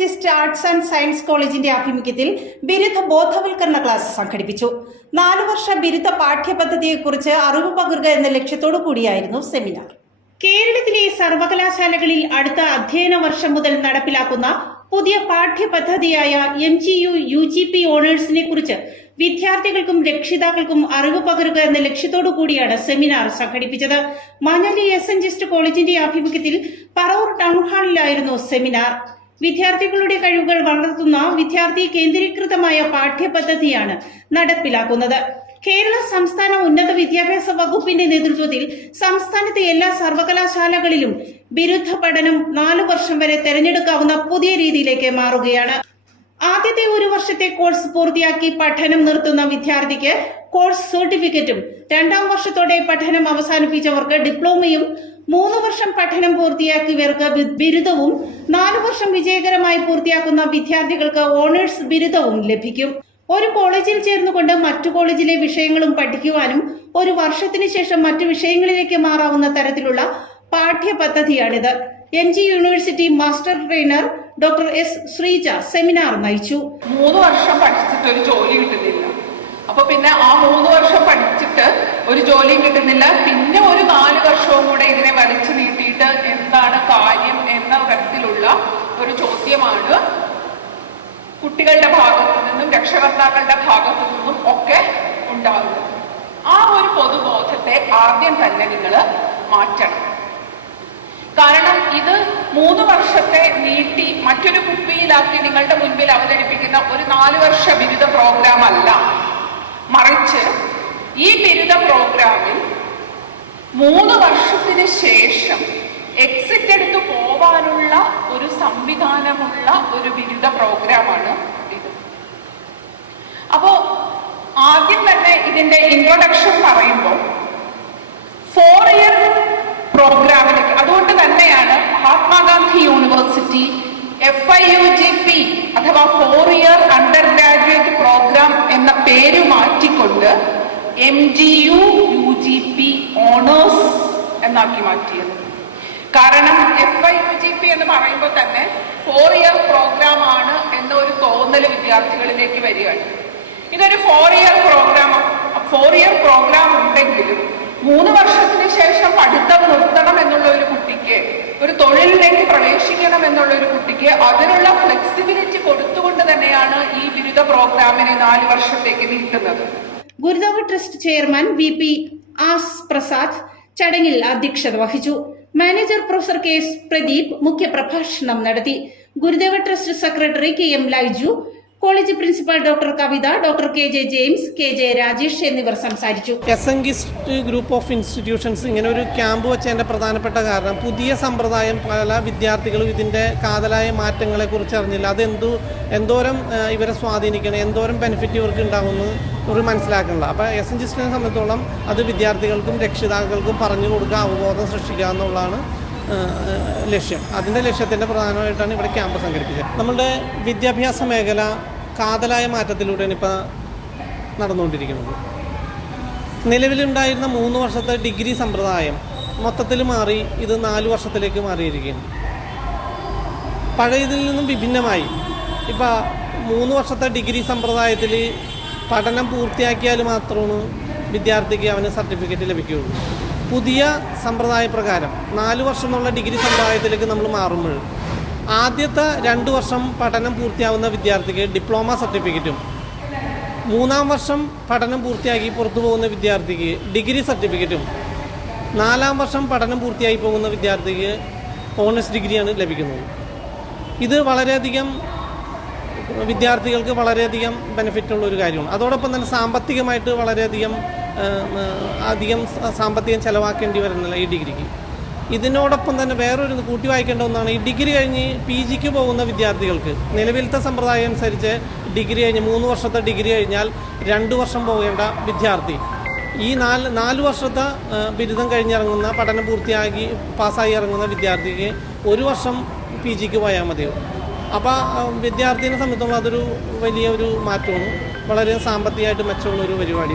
GIST arts and science കോളേജിന്റെ ആഭിമുഖ്യത്തിൽ ബിരുദ ബോധവൽക്കരണ ക്ലാസ് സംഘടിപ്പിച്ചു. നാലു വർഷ ബിരുദ പാഠ്യപദ്ധതിയെക്കുറിച്ച് അറിവ് പകരുക എന്ന ലക്ഷ്യത്തോടു കൂടിയായിരുന്നു സെമിനാർ കേരളത്തിലെ സർവകലാശാലകളിൽ അടുത്ത അധ്യയന വർഷം മുതൽ നടപ്പിലാക്കുന്ന പുതിയ പാഠ്യപദ്ധതിയായ M G U U G P ഓണേഴ്സിനെ കുറിച്ച് വിദ്യാർത്ഥികൾക്കും രക്ഷിതാക്കൾക്കും അറിവ് പകരുക എന്ന ലക്ഷ്യത്തോടു കൂടിയാണ് സെമിനാർ സംഘടിപ്പിച്ചത്. മാഞ്ഞാലി എസ് എൻ ജിസ്റ്റ് കോളേജിന്റെ ആഭിമുഖ്യത്തിൽ പറവൂർ ടൗൺ ഹാളിലായിരുന്നു സെമിനാർ വിദ്യാർത്ഥികളുടെ കഴിവുകൾ വളർത്തുന്ന വിദ്യാർത്ഥി കേന്ദ്രീകൃതമായ പാഠ്യപദ്ധതിയാണ് നടപ്പിലാക്കുന്നത്. കേരള സംസ്ഥാന ഉന്നത വിദ്യാഭ്യാസ വകുപ്പിന്റെ നേതൃത്വത്തിൽ സംസ്ഥാനത്തെ എല്ലാ സർവകലാശാലകളിലും ബിരുദ പഠനം നാലു വർഷം വരെ തെരഞ്ഞെടുക്കാവുന്ന പുതിയ രീതിയിലേക്ക് മാറുകയാണ്. ആദ്യത്തെ ഒരു വർഷത്തെ കോഴ്സ് പൂർത്തിയാക്കി പഠനം നിർത്തുന്ന വിദ്യാർത്ഥിക്ക് കോഴ്സ് സർട്ടിഫിക്കറ്റും രണ്ടാം വർഷത്തോടെ പഠനം അവസാനിപ്പിച്ചവർക്ക് ഡിപ്ലോമയും മൂന്ന് വർഷം പഠനം പൂർത്തിയാക്കിയവർക്ക് ബിരുദവും നാലു വർഷം വിജയകരമായി പൂർത്തിയാക്കുന്ന വിദ്യാർത്ഥികൾക്ക് ഓണേഴ്സ് ബിരുദവും ലഭിക്കും. ഒരു കോളേജിൽ ചേർന്നുകൊണ്ട് മറ്റു കോളേജിലെ വിഷയങ്ങളും പഠിക്കുവാനും ഒരു വർഷത്തിന് ശേഷം മറ്റു വിഷയങ്ങളിലേക്ക് മാറാവുന്ന തരത്തിലുള്ള പാഠ്യപദ്ധതിയാണിത്. M G university master trainer doctor S Sreeja seminar നയിച്ചു. മൂന്ന് വർഷം പഠിച്ചിട്ട് ഒരു ജോലി കിട്ടുന്നില്ല. അപ്പൊ പിന്നെ ആ മൂന്ന് വർഷം ജോലിയും കിട്ടുന്നില്ല. പിന്നെ ഒരു നാല് വർഷവും കൂടെ ഇതിനെ വലിച്ചു നീട്ടിയിട്ട് എന്താണ് കാര്യം എന്ന തരത്തിലുള്ള ഒരു ചോദ്യമാണ് കുട്ടികളുടെ ഭാഗത്തു നിന്നും രക്ഷകർത്താക്കളുടെ ഭാഗത്തു നിന്നും ഒക്കെ ഉണ്ടാകുന്നത് ആ ഒരു പൊതുബോധത്തെ ആദ്യം തന്നെ നിങ്ങൾ മാറ്റണം. കാരണം ഇത് മൂന്ന് വർഷത്തെ നീട്ടി മറ്റൊരു കുപ്പിയിലാക്കി നിങ്ങളുടെ മുൻപിൽ അവതരിപ്പിക്കുന്ന ഒരു നാല് വർഷ ബിരുദ പ്രോഗ്രാം അല്ല മറിച്ച് ഈ ബിരുദ പ്രോഗ്രാമിൽ മൂന്ന് വർഷത്തിന് ശേഷം എക്സിറ്റ് എടുത്ത് പോവാനുള്ള ഒരു സംവിധാനമുള്ള ഒരു ബിരുദ പ്രോഗ്രാമാണ് ഇത്. അപ്പോ ആദ്യം തന്നെ ഇതിന്റെ ഇൻട്രൊഡക്ഷൻ പറയുമ്പോൾ ഫോർ ഇയർ പ്രോഗ്രാമിലേക്ക് അതുകൊണ്ട് തന്നെയാണ് Mahatma Gandhi university F I U G P അഥവാ four year undergraduate programme എന്ന പേര് മാറ്റിക്കൊണ്ട് M G U U G P honours എന്നാക്കി മാറ്റിയത്. കാരണം F I U G P എന്ന് പറയുമ്പോൾ തന്നെ ഫോർ ഇയർ പ്രോഗ്രാം ആണ് എന്ന ഒരു തോന്നൽ വിദ്യാർത്ഥികളിലേക്ക് വരികയാണ്. ഇതൊരു four year programme four year programme ഉണ്ടെങ്കിലും മൂന്ന് വർഷത്തിന് ശേഷം പഠിത്തം നിർത്തണം എന്നുള്ള ഒരു കുട്ടിക്ക് ഒരു തൊഴിലിലേക്ക് പ്രവേശിക്കണം എന്നുള്ള ഒരു കുട്ടിക്ക് അതിനുള്ള ഫ്ലെക്സിബിലിറ്റി കൊടുത്തുകൊണ്ട് തന്നെയാണ് ഈ ബിരുദ പ്രോഗ്രാമിനെ നാല് വർഷത്തേക്ക് നീട്ടുന്നത്. Gurudeva trust chairman V P as Prasad ചടങ്ങിൽ അധ്യക്ഷത വഹിച്ചു. Manager professor K S Pradeep മുഖ്യപ്രഭാഷണം നടത്തി. Gurudeva trust secretary K M Laiju college principal doctor Kavitha doctor K J James K J Rajesh എന്നിവർ സംസാരിച്ചു. S N GIST group of institutions ഇങ്ങനെ ഒരു camp വെച്ചതിന്റെ പ്രധാനപ്പെട്ട കാരണം പുതിയ സമ്പ്രദായം പല വിദ്യാർത്ഥികളും ഇതിന്റെ കാതലായ മാറ്റങ്ങളെ കുറിച്ച് അറിഞ്ഞില്ല അതെന്തു എന്തോരം ഇവരെ സ്വാധീനിക്കണം എന്തോരം ബെനിഫിറ്റ് ഇവർക്ക് ഉണ്ടാകുമെന്ന് ഇവർ മനസ്സിലാക്കണില്ല അപ്പോൾ എസ് എൻ ജിസ്റ്റിനെ സംബന്ധിച്ചോളം അത് വിദ്യാർത്ഥികൾക്കും രക്ഷിതാക്കൾക്കും പറഞ്ഞു കൊടുക്കുക അവബോധം സൃഷ്ടിക്കുക എന്നുള്ളതാണ് ലക്ഷ്യം. അതിന്റെ ലക്ഷ്യത്തിന്റെ പ്രധാനമായിട്ടാണ് ഇവിടെ ക്യാമ്പ് സംഘടിപ്പിച്ചത്. നമ്മളുടെ വിദ്യാഭ്യാസ മേഖല കാതലായ മാറ്റത്തിലൂടെയാണ് ഇപ്പോൾ നടന്നുകൊണ്ടിരിക്കുന്നത്. നിലവിലുണ്ടായിരുന്ന മൂന്ന് വർഷത്തെ ഡിഗ്രി സമ്പ്രദായം മൊത്തത്തിൽ മാറി ഇത് നാല് വർഷത്തിലേക്ക് മാറിയിരിക്കുകയാണ് പഴയതിൽ നിന്നും വിഭിന്നമായി. ഇപ്പോൾ മൂന്ന് വർഷത്തെ ഡിഗ്രി സമ്പ്രദായത്തിൽ പഠനം പൂർത്തിയാക്കിയാൽ മാത്രമാണ് വിദ്യാർത്ഥിക്ക് അവന് സർട്ടിഫിക്കറ്റ് ലഭിക്കുകയുള്ളൂ. പുതിയ സമ്പ്രദായ പ്രകാരം നാല് വർഷം എന്നുള്ള ഡിഗ്രി സമ്പ്രദായത്തിലേക്ക് നമ്മൾ മാറുമ്പോൾ ആദ്യത്തെ രണ്ട് വർഷം പഠനം പൂർത്തിയാവുന്ന വിദ്യാർത്ഥിക്ക് ഡിപ്ലോമ സർട്ടിഫിക്കറ്റും മൂന്നാം വർഷം പഠനം പൂർത്തിയാക്കി പുറത്തു പോകുന്ന വിദ്യാർത്ഥിക്ക് ഡിഗ്രി സർട്ടിഫിക്കറ്റും നാലാം വർഷം പഠനം പൂർത്തിയായി പോകുന്ന വിദ്യാർത്ഥിക്ക് ഓണേഴ്സ് ഡിഗ്രിയാണ് ലഭിക്കുന്നത്. ഇത് വളരെയധികം വിദ്യാർത്ഥികൾക്ക് വളരെയധികം ബെനിഫിറ്റ് ഉള്ള ഒരു കാര്യമാണ്. അതോടൊപ്പം തന്നെ സാമ്പത്തികമായിട്ട് വളരെയധികം അധികം സാമ്പത്തികം ചിലവാക്കേണ്ടി വരുന്നില്ല ഈ ഡിഗ്രിക്ക്. ഇതിനോടൊപ്പം തന്നെ വേറൊരു കൂട്ടി വായിക്കേണ്ട ഒന്നാണ് ഈ ഡിഗ്രി കഴിഞ്ഞ് പി ജിക്ക് പോകുന്ന വിദ്യാർത്ഥികൾക്ക് നിലവിലത്തെ സമ്പ്രദായം അനുസരിച്ച് ഡിഗ്രി കഴിഞ്ഞ് മൂന്ന് വർഷത്തെ ഡിഗ്രി കഴിഞ്ഞാൽ രണ്ട് വർഷം പോകേണ്ട വിദ്യാർത്ഥി. ഈ നാല് നാല് വർഷത്തെ ബിരുദം കഴിഞ്ഞിറങ്ങുന്ന പഠനം പൂർത്തിയാക്കി പാസ്സായി ഇറങ്ങുന്ന വിദ്യാർത്ഥിക്ക് ഒരു വർഷം പി ജിക്ക് പോയാൽ മതിയാവും. അപ്പോൾ വിദ്യാർത്ഥിയെ സംബന്ധിച്ചോളം അതൊരു വലിയ ഒരു മാറ്റമാണ്. വളരെ സാമ്പത്തികമായിട്ട് മെച്ചമുള്ള ഒരു പരിപാടി